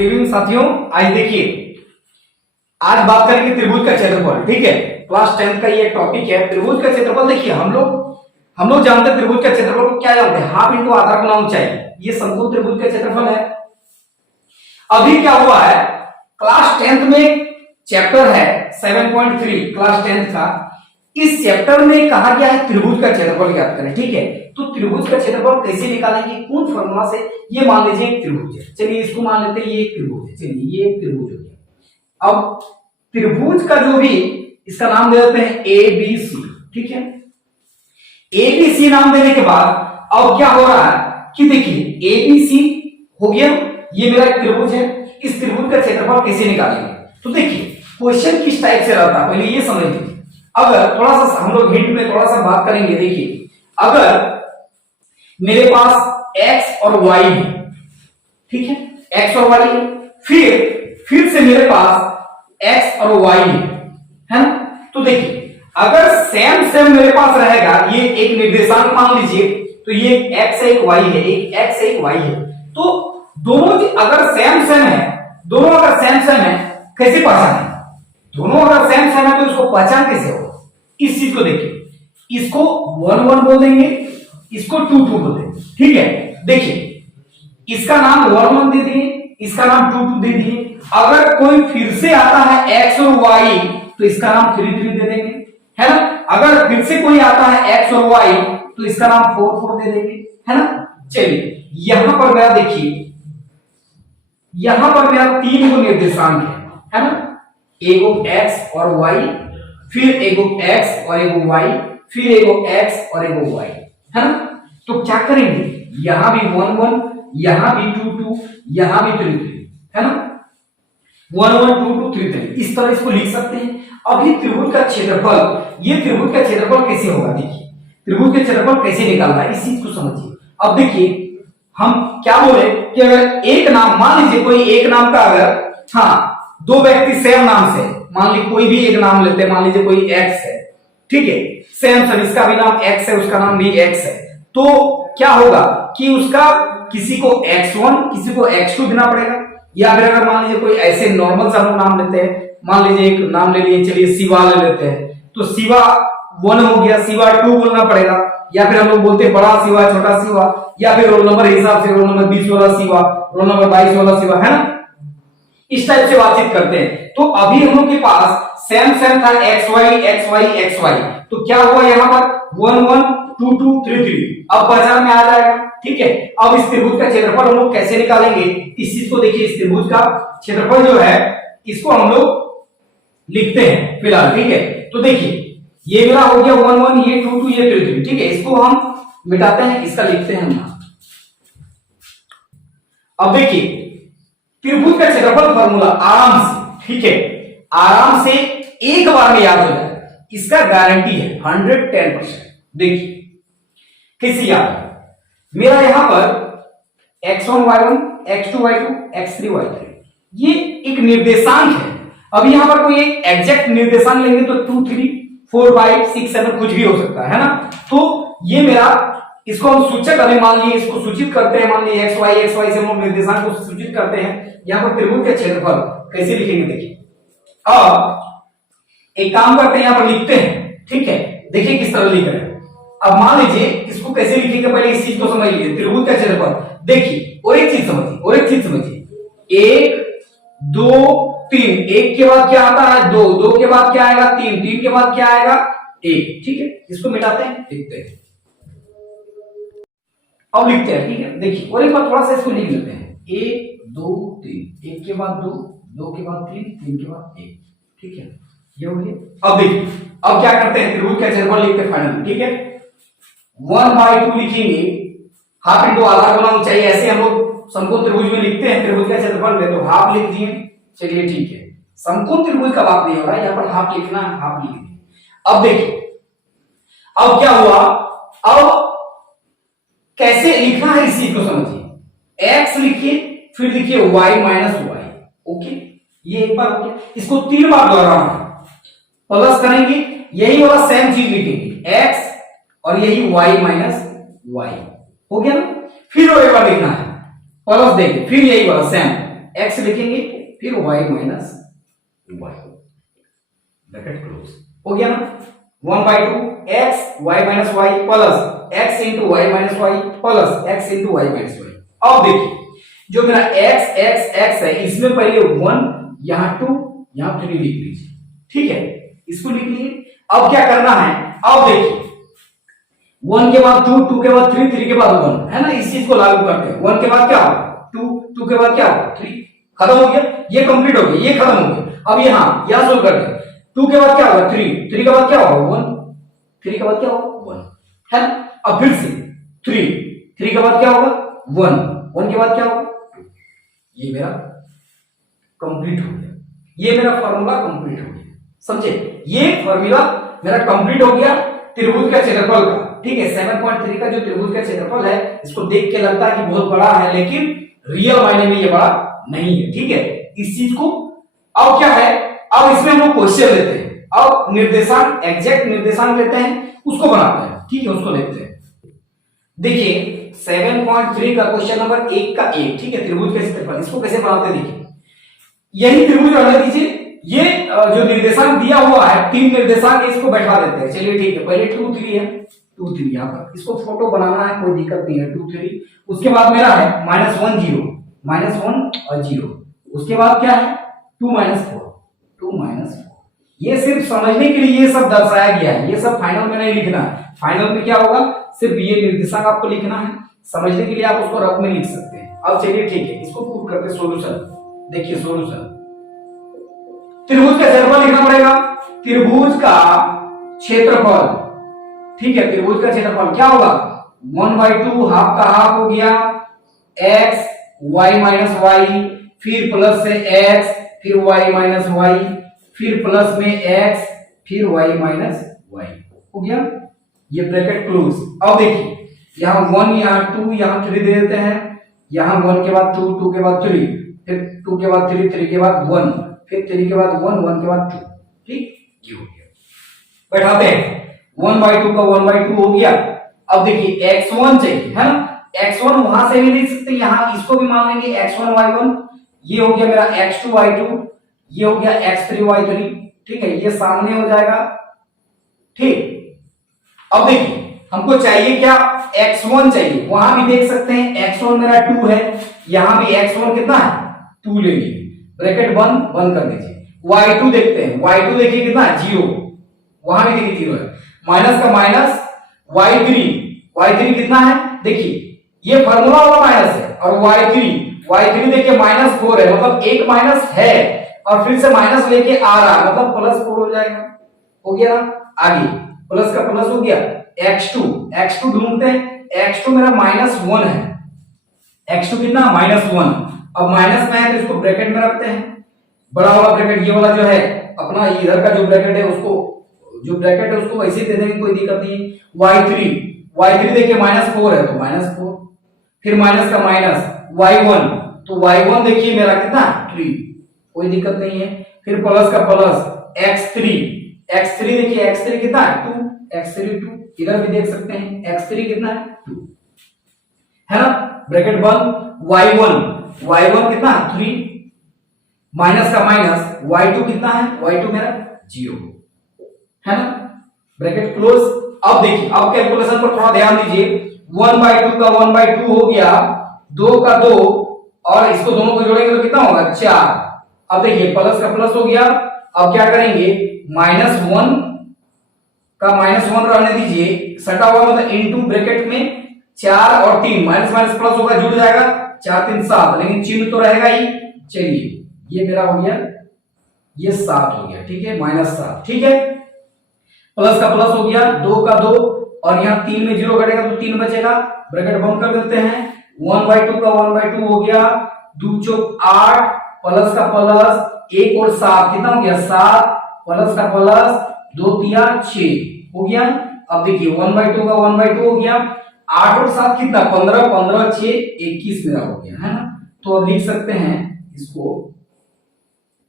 Good evening साथियों। आज देखिए, आज बात करेंगे त्रिभुज का क्षेत्रफल। ठीक है, क्लास 10 का ये टॉपिक है त्रिभुज का क्षेत्रफल। देखिए हम लोग जानते हैं त्रिभुज का क्षेत्रफल को क्या जानते हैं, हाफ इंटू आधार गुना ऊंचाई। ये समकोण त्रिभुज का क्षेत्रफल है। अभी क्या हुआ है, क्लास 10th में चैप्टर है 7.3 क्लास 10th का। इस चैप्टर में कहा गया है त्रिभुज का क्षेत्रफल ज्ञात करें। ठीक है, तो त्रिभुज का क्षेत्रफल कैसे निकालेंगे, कौन फॉर्मूला से। ये मान लीजिए एक त्रिभुज है, चलिए इसको मान लेते हैं ये एक त्रिभुज है। चलिए ये एक त्रिभुज हो गया। अब त्रिभुज का जो भी इसका नाम दे देते हैं ए बी सी। ठीक है, ए बी सी नाम देने के बाद अब क्या हो रहा है कि देखिए ए बी सी हो गया, ये मेरा एक त्रिभुज है। इस त्रिभुज का क्षेत्रफल कैसे निकालेंगे, तो देखिए क्वेश्चन किस टाइप से रहता है पहले ये समझ लीजिए। अगर थोड़ा सा हम लोग हिंट में थोड़ा सा बात करेंगे। देखिए अगर मेरे पास x और y है, ठीक है, x और y है, फिर से मेरे पास x और y है ना। तो देखिए अगर सेम मेरे पास रहेगा, ये एक निर्देशांक मान लीजिए, तो ये x है एक y है, एक x है एक y है। तो दोनों अगर सेम है, दोनों अगर सेम है, कैसे पहचाने, दोनों अगर सेम है तो इसको पहचान कैसे होगा। इस चीज को देखिए, इसको 1 1 बोल देंगे, इसको 2 2 बोल देंगे। ठीक है, देखिए इसका नाम 1 1 दे दिए, इसका नाम 2 2 दे दिए। अगर कोई फिर से आता है x और y तो इसका नाम 3 3 दे देंगे, है ना। अगर फिर से कोई आता है x और y तो इसका नाम 4 4 दे देंगे, है ना। चलिए यहां पर मेरा देखिए, यहां पर मेरा 3 गो निर्देशांक है ना। एगो x और y, फिर एगो x और एगो y, फिर एगो x और एगो y, है ना। तो क्या करेंगे, यहां भी 1 1, यहां भी 2 2, यहां भी 3 3, है ना। 1 1 2 2 3 3 इस तरह इसको लिख सकते हैं। अभी त्रिभुज का क्षेत्रफल, ये त्रिभुज का क्षेत्रफल कैसे होगा, देखिए त्रिभुज का क्षेत्रफल कैसे निकालना है इस चीज को समझिए। अब देखिए हम क्या बोले कि अगर एक नाम, मान लीजिए कोई एक नाम का, अगर हाँ दो व्यक्ति सेम नाम से, मान लीजिए कोई भी एक नाम लेते हैं, मान लीजिए कोई x है, ठीक है, सेम इसका भी नाम x है, उसका नाम भी x है। तो क्या होगा कि उसका किसी को x1 किसी को x2 देना पड़ेगा। या फिर अगर मान लीजिए कोई ऐसे नॉर्मल सा नाम लेते हैं, मान लीजिए एक नाम ले लिए, चलिए शिवा ले लेते हैं, तो शिवा 1 हो गया, शिवा 2 बोलना पड़ेगा। या फिर हम लोग बोलते हैं बड़ा शिवा छोटा शिवा, या फिर रोल नंबर हिसाब से रोल नंबर 20 वाला शिवा, रोल नंबर 22 वाला शिवा, है ना। इस टाइप से बातचीत करते हैं। तो अभी हम लोग के पास सेम था xy, तो क्या हुआ यहाँ पर 1 1 2 2 3 3, अब पहचान में आ जाएगा। ठीक है, अब इस त्रिभुज का क्षेत्रफल हम लोग कैसे निकालेंगे, इस चीज को देखिए। इस त्रिभुज का क्षेत्रफल जो है इसको हम लोग लिखते हैं फिलहाल। ठीक है, तो देखिए ये मेरा हो गया 1 1, ये 2 2, ये 3 3। ठीक है, इसको हम मिटाते हैं, इसका लिखते हैं हम। अब देखिए त्रिभुज का क्षेत्रफल फॉर्मूला आराम से, ठीक है, आराम से एक बार में याद हो जाए, इसका गारंटी है 110%। देखिए कैसे याद है, मेरा यहां पर x1 y1, x2 y2, x3 y3 ये एक निर्देशांक है। अब यहां पर कोई एक एग्जैक्ट निर्देशांक लेंगे तो 2 3 4 5 6 7 कुछ भी हो सकता है ना। तो ये मेरा, इसको हम सूचक, अभी मान लीजिए इसको सूचित करते हैं, मान लीजिए xy से हम निर्देशांक को सूचित करते हैं। यहां पर त्रिभुज का क्षेत्रफल कैसे लिखेंगे, देखिए अब एक काम करते हैं, यहां पर लिखते हैं। ठीक है, देखिए किस तरह लिख रहे हैं। अब मान लीजिए इसको कैसे लिखेंगे, पहले इस चीज को समझ लीजिए। त्रिभुज का क्षेत्रफल देखिए, और एक चीज समझिए, 1 2 3, 1 के बाद क्या आता है 2, 2 के बाद क्या आएगा 3, 3 के बाद क्या आएगा 1। ठीक है, इसको मिटाते हैं, लिखते हैं, अब लिखते हैं। ठीक है, देखिए और एक बार थोड़ा सा इसको लिख लेते हैं, 1 2 3, 1 के बाद 2, 2 के बाद 3, 3 के बाद 1। ठीक है, ये हो गया। अब देखिए, अब क्या करते हैं, त्रिभुज का क्षेत्रफल लिखते हैं फाइनल। ठीक है, 1/2 लिखेंगे, हाफ इंटू आधार गुना ऊंचाई, ऐसे हम लोग समकोण त्रिभुज में लिखते हैं। त्रिभुज का क्षेत्रफल में तो हाफ लिख दिए, चलिए ठीक है। समकोण त्रिभुज का बात नहीं हो रहा है, यहाँ पर हाफ लिखना है, हाफ लिख दिए। अब देखिए अब क्या हुआ, अब कैसे लिखना है इस चीज को समझिए। x लिखिए, फिर लिखिए y माइनस वाई। ओके, ये एक बार हो गया। इसको 3 बार दोहराना, प्लस करेंगे, यही वाला सेम चीज लिखेंगे x और यही y माइनस वाई, हो गया ना। फिर एक बार लिखना है, प्लस देंगे, फिर यही वाला सेम x लिखेंगे फिर y minus y, bracket close हो गया ना। 1/2 x y minus y plus x into y minus y plus x into y minus y। अब देखिए जो मेरा x x x है इसमें पहले 1 यहां 2 यहां 3 लिख लीजिए, ठीक है, इसको लिख लीजिए। अब क्या करना है, अब देखिए 1 के बाद 2 2 के बाद 3 3 के बाद 1 है ना, इस चीज को लागू करते हैं। 1 के बाद क्या होगा 2 2 के बाद क्या होगा 3, खत्म हो गया, ये कंप्लीट हो गया, ये खत्म हो गया। अब यहां सोल्व करते हैं। 2 के बाद क्या होगा 3 3 के बाद क्या होगा 1 3 के बाद क्या होगा 1 है ना। अब फिर से 3 3 के बाद क्या होगा 1 1 के बाद क्या होगा 2, ये मेरा कंप्लीट हो गया, ये मेरा फार्मूला कंप्लीट हो गया, समझे। ये फार्मूला मेरा कंप्लीट हो गया त्रिभुज का क्षेत्रफल का, ठीक है। 7.3 का जो त्रिभुज का क्षेत्रफल है इसको देख के लगता है कि बहुत बड़ा है, लेकिन रियल मायने में ये बड़ा नहीं है, ठीक है। इस चीज को अब क्या है, अब इसमें हम लोग क्वेश्चन लेते हैं, अब निर्देशांक एग्जैक्ट निर्देशांक लेते हैं, उसको बनाते हैं, ठीक है, उसको देखते हैं। देखिए 7.3 का क्वेश्चन नंबर 1 का 1, ठीक है, त्रिभुज का क्षेत्रफल, इसको कैसे बनाते हैं देखिए। यही त्रिभुज बना दीजिए, ये जो निर्देशांक दिया हुआ है 3 निर्देशांक, इसको बैठा देते हैं, चलिए ठीक है। पहले 2 3 है 2 3 यहां पर, इसको फोटो बनाना है कोई दिक्कत नहीं है 2 3। उसके बाद मेरा है -1 0 -1 और 0, उसके बाद क्या है 2 -4 2 -4। ये सिर्फ समझने के लिए ये सब दर्शाया गया है, ये सब फाइनल में नहीं लिखना है। फाइनल में क्या होगा, सिर्फ ये निर्देशांक आपको लिखना है, समझने के लिए आप उसको रफ में लिख सकते हैं। अब चलिए ठीक है, इसको प्रूव करते सॉल्यूशन। देखिए सॉल्यूशन, त्रिभुज का क्षेत्रफल लिखना पड़ेगा, त्रिभुज का क्षेत्रफल, ठीक है, त्रिभुज का क्षेत्रफल क्या होगा 1/2 हाफ का हाफ हो गया x y माइनस y, फिर प्लस से x फिर y माइनस y, फिर प्लस में x फिर y माइनस y हो गया, ये ब्रैकेट क्लोज। अब देखिए यहाँ 1 यहाँ 2 यहाँ 3 दे देते हैं, यहाँ 1 के बाद 2 2 के बाद 3 फिर 2 के बाद 3 3 के बाद 1 फिर 3 के बाद 1 1 के बाद 2, ठीक, ये हो गया। बैठाते हैं 1/2 का 1/2 हो गया। अब देखिए x1 चाहिए है ना, x1 वहां से भी लिख सकते हैं, यहाँ इसको भी मान लेंगे x1 y1, ये हो गया मेरा x2 y2, ये हो गया x3 y3, ठीक है, ये सामने हो जाएगा, ठीक। अब देखिए हमको चाहिए क्या x1 चाहिए, वहां भी देख सकते हैं x1 मेरा 2 है, यहां भी x1 कितना है 2 ले लीजिए, ब्रैकेट बंद कर दीजिए। y2 देखते हैं, y2 देखिए कितना है 0, वहां भी देखिए 0 है, माइनस का माइनस y3 कितना है देखिए, ये फार्मूला वाला माइनस है, और y3 देखिए -4 है, मतलब एक माइनस है और फिर से माइनस लेके आ रहा है, मतलब +4 हो जाएगा, हो गया ना। आगे प्लस का प्लस हो गया, x2 ढूंढते हैं, x2 मेरा -1 है, x2 कितना -1। अब माइनस में है तो इसको ब्रैकेट में रखते हैं, बड़ा वाला ब्रैकेट, ये वाला जो है अपना इधर का जो ब्रैकेट है उसको, जो ब्रैकेट है उसको वैसे दे देंगे, कोई दिक्कत नहीं। y3 देखिए -4 है तो -4, फिर माइनस का माइनस y1, तो y1 देखिए मेरा कितना 3, कोई दिक्कत नहीं है, फिर प्लस का प्लस x3 देखिए x3 कितना है 2, x3 2, इधर भी देख सकते हैं x3 कितना है 2 है ना, ब्रैकेट बंद। y1 कितना 3, माइनस का माइनस y2 कितना है, y2 मेरा 0 है ना, ब्रैकेट क्लोज। अब देखिए अब कैलकुलेशन पर थोड़ा ध्यान दीजिए, 1/2 का 1/2 हो गया, 2 का 2 और इसको दोनों को जोड़ेंगे तो कितना होगा 4। अब देखिए प्लस का प्लस हो गया, अब क्या करेंगे -1 का -1 रहने दीजिए, सटा हुआ मतलब इनटू ब्रैकेट में 4 और 3, माइनस माइनस प्लस होगा, जुड़ जाएगा 4 3 7, लेकिन चिन्ह तो रहेगा ही। चलिए ये मेरा हो गया, ये 7 हो गया, ठीक है, -7, ठीक है, प्लस का प्लस हो गया, 2 का 2 और यहाँ 3 में 0 कटेगा तो 3 बचेगा, ब्रैकेट बंद कर देते हैं। 1/2 का 1/2 हो गया, 2 चौक 8, प्लस का प्लस 1 और 7 कितना हो गया 7, प्लस का प्लस 2 तिया 6 हो गया। अब देखिए 1/2 का 1/2 हो गया, 8 और 7 कितना 15, 15 6 21 मेरा हो गया है ना, तो अब लिख सकते हैं इसको,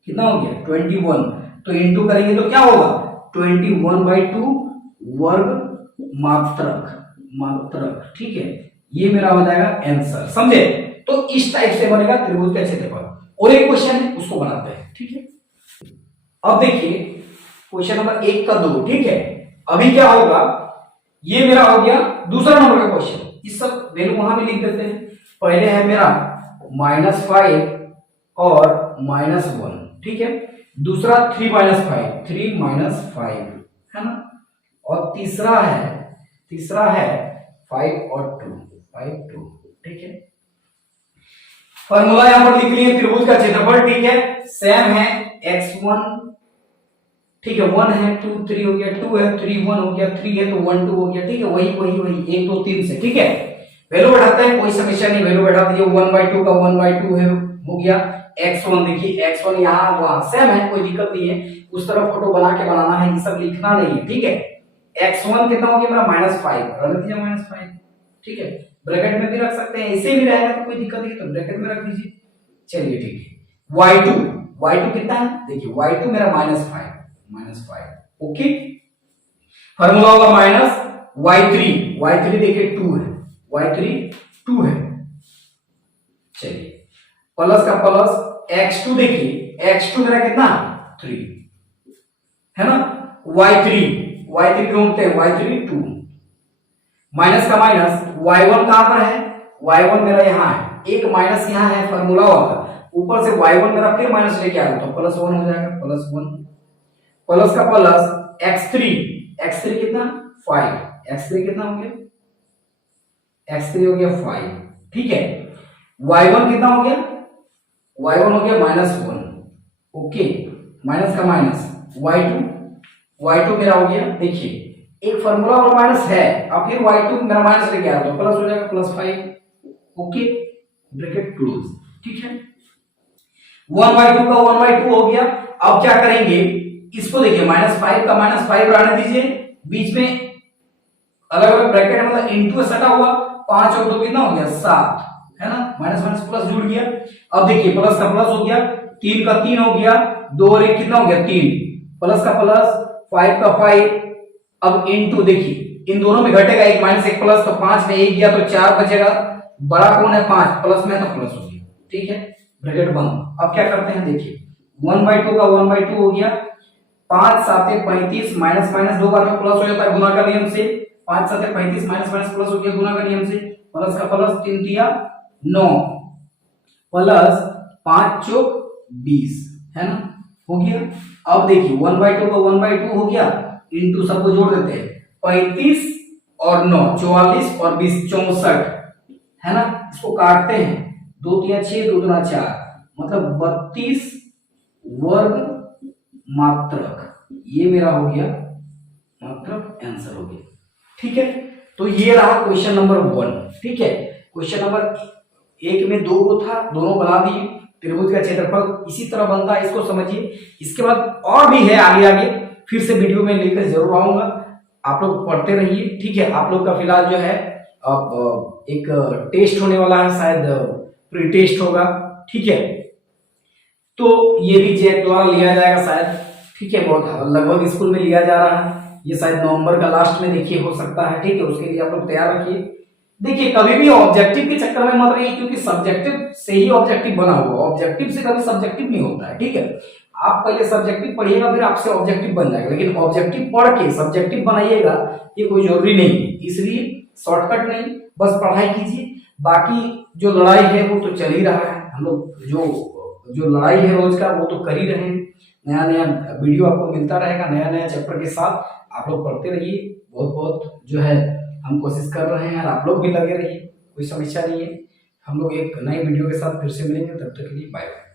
कितना हो गया 21, तो इनटू करेंगे तो क्या होगा 21/2 वर्ग मात्रक, ठीक है, ये मेरा हो जाएगा आंसर, समझे। तो इस टाइप से बनेगा त्रिभुज का क्षेत्रफल। और एक क्वेश्चन है उसको बनाते हैं, ठीक है। अब देखिए क्वेश्चन नंबर 1 का 2, ठीक है। अभी क्या होगा, ये मेरा हो गया दूसरा नंबर का क्वेश्चन, इस सब वैल्यू वहां भी लिख देते हैं। पहले है मेरा -5 और -1, ठीक है। दूसरा 3 - 5, 3 - 5 है ना। और तीसरा है 5 और 2, 5 2, ठीक है। फॉर्मूला यहां पर लिख लिए त्रिभुज का क्षेत्रफल, ठीक है। सेम है x1, ठीक है। 1 है 2 3 हो गया, 2 है 3 1 हो गया, 3 है तो 1 2 हो गया, ठीक है। वही 1 2 3 से, ठीक है। वैल्यू बढ़ाते हैं, कोई समस्या नहीं, वैल्यू बढ़ा दीजिए। 1/2 का 1/2 है हो गया। x1 देखिए, x1 यहाँ वहां सेम है, कोई दिक्कत नहीं है। उस तरफ फोटो बना के बनाना है, ये सब लिखना नहीं है, ठीक है। x1 कितना हो गया मेरा -5, रख दीजिए -5, ठीक है। ब्रैकेट में भी रख सकते हैं, ऐसे भी रहेगा तो कोई दिक्कत नहीं, तो ब्रैकेट में रख दीजिए। चलिए ठीक है। y2 कितना है देखिए, y2 मेरा -5, ओके। फार्मूला होगा y3 देखिए 2 है, y3 2 है। चलिए प्लस का प्लस, x2 देखिए, x2 मेरा कितना 3 है ना। y3 ढूंढते हैं, y3 2, माइनस का माइनस, y1 कहां पर है, y1 मेरा यहां है, एक माइनस यहां है, फार्मूला होगा ऊपर से y1 मेरा फिर माइनस लेके आ रहा तो +1 हो जाएगा, +1। प्लस का प्लस, x3 कितना 5, x3 कितना हो गया, x3 हो गया 5, ठीक है। y1 कितना हो गया, y1 हो गया -1, ओके। माइनस का माइनस, y2 मेरा हो गया, देखिए एक फार्मूला और माइनस है, अब फिर y2 मेरा माइनस लेके आ रहा तो प्लस हो जाएगा, +5, ओके। ब्रैकेट क्लोज, ठीक है। 1/2 का 1/2 हो गया। अब क्या करेंगे, इसको देखिए -5 का -5 रहने दीजिए, बीच में अलग अलग ब्रैकेट है, मतलब इनटू सटा हुआ, 5 और 2 कितना हो गया 7, है ना। माइनस माइनस प्लस जुड़ गया। अब देखिए प्लस का प्लस हो गया, 3 का 3 हो गया, 2 और 1 कितना हो गया 3, प्लस का प्लस, 5 का 5। अब इनटू देखिए इन दोनों में घटेगा, एक माइनस एक प्लस, तो 5 में 1 गया तो 4 बचेगा, बड़ा कौन है 5, प्लस में तो प्लस हो गया, ठीक है। ब्रैकेट बंद। अब क्या करते हैं देखिए, 1/2 का 1/2 हो गया, 5 7 35, माइनस माइनस 2 बार में प्लस हो जाता है गुना का नियम से, 5 7 35 माइनस माइनस प्लस हो गया गुना का नियम से, प्लस का प्लस 3 दिया 9, प्लस 5 चौक 20, है ना, हो गया। अब देखिए 1/2 का 1/2 हो गया, इनटू सबको जोड़ देते हैं, 35 और 9 44 और 20 64, है ना। इसको काटते हैं, 2 3 6, 2 2 4, मतलब 32 वर्ग मात्रक, ये मेरा हो गया मात्रक, आंसर हो गया, ठीक है। तो ये रहा क्वेश्चन नंबर 1, ठीक है। क्वेश्चन नंबर 1 में 2 को था, दोनों बना दिए। त्रिभुज का क्षेत्रफल इसी तरह बनता है, इसको समझिए। इसके बाद और भी है, आगे फिर से वीडियो में लेकर जरूर आऊंगा, आप लोग पढ़ते रहिए, ठीक है। आप लोग का फिलहाल जो है एक टेस्ट होने वाला है, शायद प्री टेस्ट होगा, ठीक है। तो ये भी जैक द्वारा लिया जाएगा शायद, ठीक है। बहुत लगभग स्कूल में लिया जा रहा है, ये शायद नवंबर का लास्ट में देखिए हो सकता है, ठीक है। उसके लिए आप लोग तैयार रखिए। देखिए कभी भी ऑब्जेक्टिव के चक्कर में मत रहिए, क्योंकि सब्जेक्टिव से ही ऑब्जेक्टिव बना हुआ, ऑब्जेक्टिव से कभी सब्जेक्टिव नहीं होता है, ठीक है। आप पहले सब्जेक्टिव पढ़िएगा, फिर आपसे ऑब्जेक्टिव बन जाएगा, लेकिन ऑब्जेक्टिव पढ़ के सब्जेक्टिव बनाइएगा ये कोई जरूरी नहीं है। इसलिए शॉर्टकट नहीं, बस पढ़ाई कीजिए। बाकी जो लड़ाई है वो तो चल ही रहा है, हम लोग जो लड़ाई है रोज का वो तो कर ही रहे हैं। नया नया वीडियो आपको मिलता रहेगा, नया नया चैप्टर के साथ आप लोग पढ़ते रहिए। बहुत बहुत जो है हम कोशिश कर रहे हैं, और आप लोग भी लगे रहिए, कोई समस्या नहीं है। हम लोग एक नई वीडियो के साथ फिर से मिलेंगे, तब तक के लिए बाय बाय।